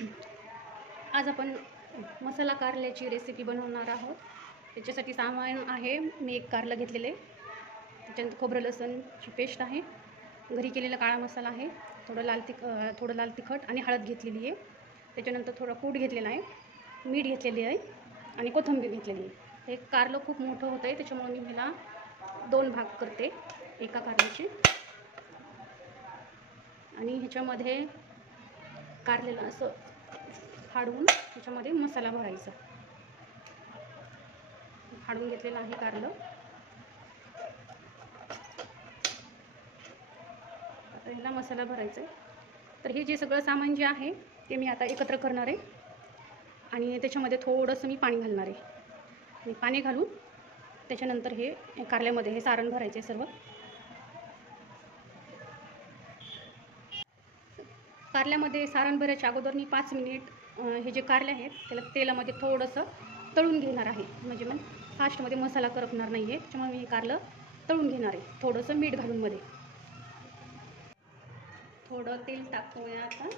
आज आपण मसाला कारल्याची रेसिपी बनवणार आहोत। त्याच्यासाठी सामान आहे, मी एक कारलं घेतलेले, त्याच्यानंतर खोबरं लसूणची पेस्ट आहे, घरी केलेला काळा मसाला आहे, थोडं लाल तिखट आणि हळद घेतलेली आहे, त्याच्यानंतर थोडा कूट घेतलेला आहे, मीठ घेतलेली आहे आणि कोथिंबीर घेतलेली आहे। हे कारलं खूप मोठं होतं आहे, त्याच्यामुळे मी ह्याला 2 भाग करते एका कारल्याचे। आणि ह्याच्यामध्ये कारलेलं असं फाडून त्याच्यामध्ये मसाला भरायचा। फाडून घेतलेलं आहे कारलं। आता ह्याला मसाला भरायचा आहे। तर हे जे सगळं सामान जे आहे ते मी आता एकत्र करणार आहे आणि त्याच्यामध्ये थोडंसं मी पाणी घालणार आहे। मी पाणी घालून त्याच्यानंतर हे कारल्यामध्ये हे सारण भरायचे सर्व। कारल्यामध्ये सारण भरायच्या अगोदर मी 5 मिनिट हे जे कारले आहेत त्याला तेलामध्ये थोडंसं तळून घेणार आहे, म्हणजे मग फास्टमध्ये मसाला करपणार नाही आहे। त्याच्यामुळे मी हे कारलं तळून घेणार आहे थोडंसं मीठ घालून मध्ये। थोडं तेल टाकूया आता।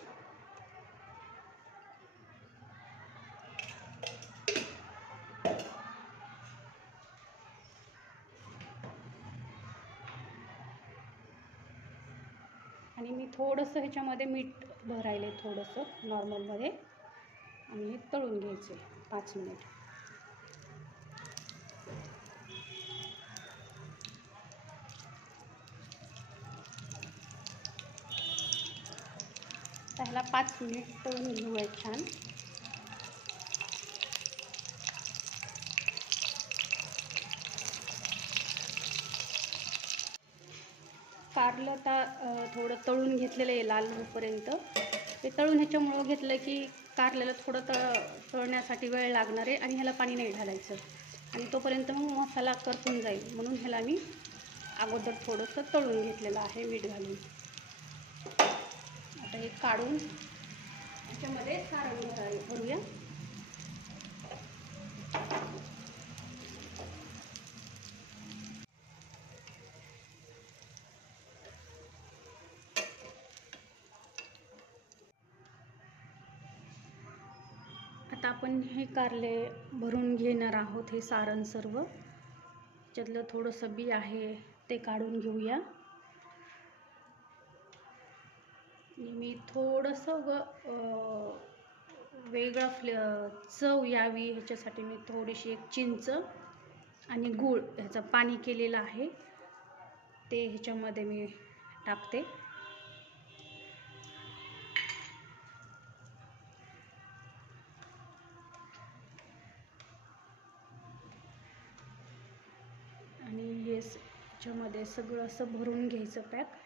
आणि मी थोडंसं ह्याच्यामध्ये मीठ भरायले थोडंसं नॉर्मलमध्ये आणि हे तळून घ्यायचे 5 मिनिट। त्याला 5 मिनिट तळून घेऊया छान। कारलं थोडं तळून घेतलेलं आहे लाल होईपर्यंत। ते तळून ह्याच्यामुळं घेतलं की कारल्याला थोडं तळण्यासाठी वेळ लागणार आहे आणि ह्याला पाणी नाही घालायचं आणि तोपर्यंत मग मसाला करपून जाईल, म्हणून ह्याला मी अगोदर थोडंसं तळून घेतलेलं आहे मीठ घालून। आता हे काढून ह्याच्यामध्ये सारण भरूया। आता आपण हे कारले भरून घेणार आहोत, हे सारण सर्व। त्यातलं थोडंसं बी आहे ते काढून घेऊया। मी थोडंसं वेगळा चव यावी ह्याच्यासाठी मी थोडीशी एक चिंच आणि गूळ ह्याचं पाणी केलेलं आहे ते ह्याच्यामध्ये मी टाकते। आणि हे ह्याच्यामध्ये सगळं असं भरून घ्यायचं पॅक।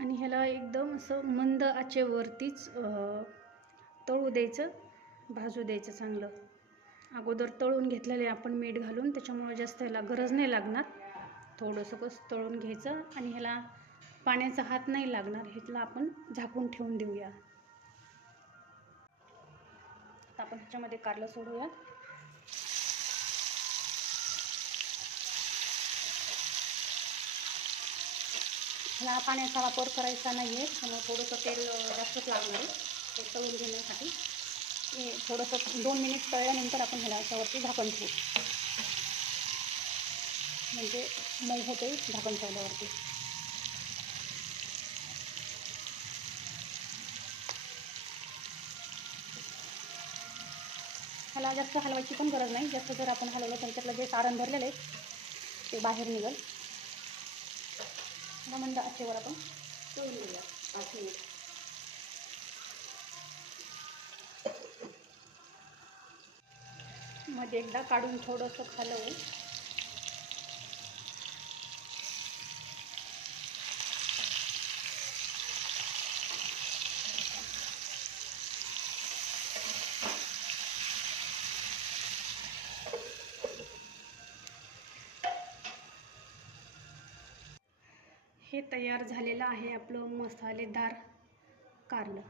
आणि ह्याला एकदम असं मंद आचेवरतीच तळू द्यायचं, भाजू द्यायचं चांगलं। अगोदर तळून घेतलेले आपण मीठ घालून, त्याच्यामुळे जास्त ह्याला गरज नाही लागणार। थोडंसं कसं तळून घ्यायचं आणि ह्याला पाण्याचा हात नाही लागणार, ह्याला आपण झाकून ठेवून देऊया। आता आपण ह्याच्यामध्ये कारलं सोडूया। ह्याला पाण्याचा वापर करायचा नाही आहे, त्यामुळे थोडंसं तेल जास्तच लागणार आहे ते तळून घेण्यासाठी। हे थोडंसं 2 मिनिट तळल्यानंतर आपण ह्याला याच्यावरती झाकण ठेवू, म्हणजे मऊ होते झाकण ठेवल्यावरती। ह्याला जास्त हलवायची पण गरज नाही, जास्त जर आपण हलवलं तर त्यातलं जे सारण भरलेलं आहे ते बाहेर निघेल। मंद आचेवर आपण तळून घेऊया 5 मिनिट। मध्ये एकदा काढून थोडंसं हलवून हे तयार झालेलं आहे आपलं मसालेदार कारलं।